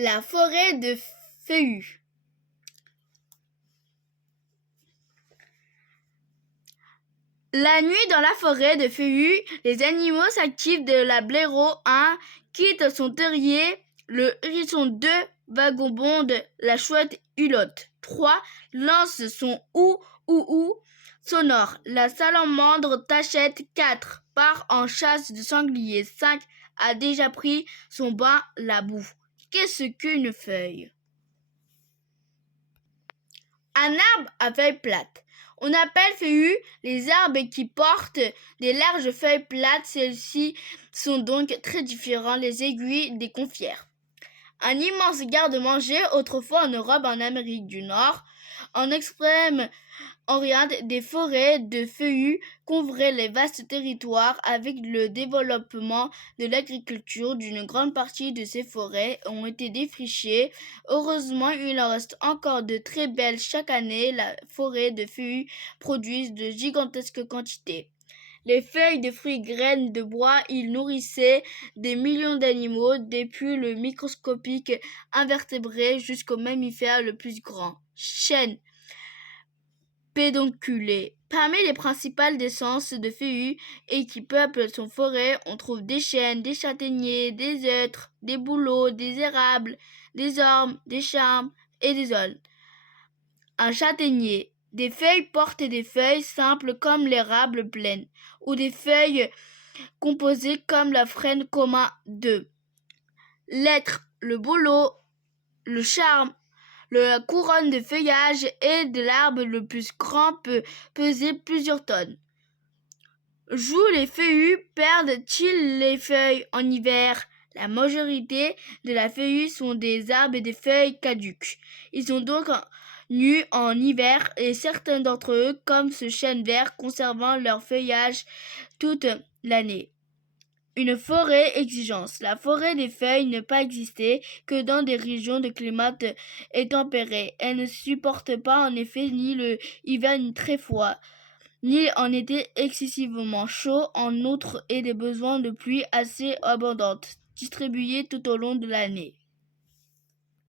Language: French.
La forêt de feuillus. La nuit dans la forêt de feuillus, les animaux s'activent de la blaireau 1 quitte son terrier, le hérisson 2 vagabonde, la chouette hulotte 3 lance son ou sonore, la salamandre tachette 4 part en chasse de sanglier 5 a déjà pris son bain la boue. Qu'est-ce qu'une feuille? Un arbre à feuilles plates. On appelle feuillus les arbres qui portent des larges feuilles plates. Celles-ci sont donc très différentes des aiguilles des conifères. Un immense garde-manger, autrefois en Europe, en Amérique du Nord, en Extrême-Orient, des forêts de feuillus couvraient les vastes territoires. Avec le développement de l'agriculture, d'une grande partie de ces forêts ont été défrichées. Heureusement, il en reste encore de très belles chaque année. La forêt de feuillus produit de gigantesques quantités. Les feuilles de fruits, graines de bois, ils nourrissaient des millions d'animaux, depuis le microscopique invertébré jusqu'au mammifère le plus grand. Chênes pédonculés. Parmi les principales essences de feuillus et qui peuplent son forêt, on trouve des chênes, des châtaigniers, des hêtres, des bouleaux, des érables, des ormes, des charmes et des aulnes. Un châtaignier. Des feuilles portent des feuilles simples comme l'érable pleine, ou des feuilles composées comme la frêne commun de l'hêtre, le bouleau, le charme. La couronne de feuillage et de l'arbre le plus grand peut peser plusieurs tonnes. Jouent les feuillus, perdent-ils les feuilles en hiver? La majorité de la feuillus sont des arbres et des feuilles caduques. Ils sont donc nus en hiver et certains d'entre eux, comme ce chêne vert, conservant leur feuillage toute l'année. Une forêt exigence. La forêt des feuilles ne peut exister que dans des régions de climat tempéré. Elle ne supporte pas en effet ni le hiver ni très froid, ni en été excessivement chaud. En outre, et des besoins de pluie assez abondantes, distribués tout au long de l'année.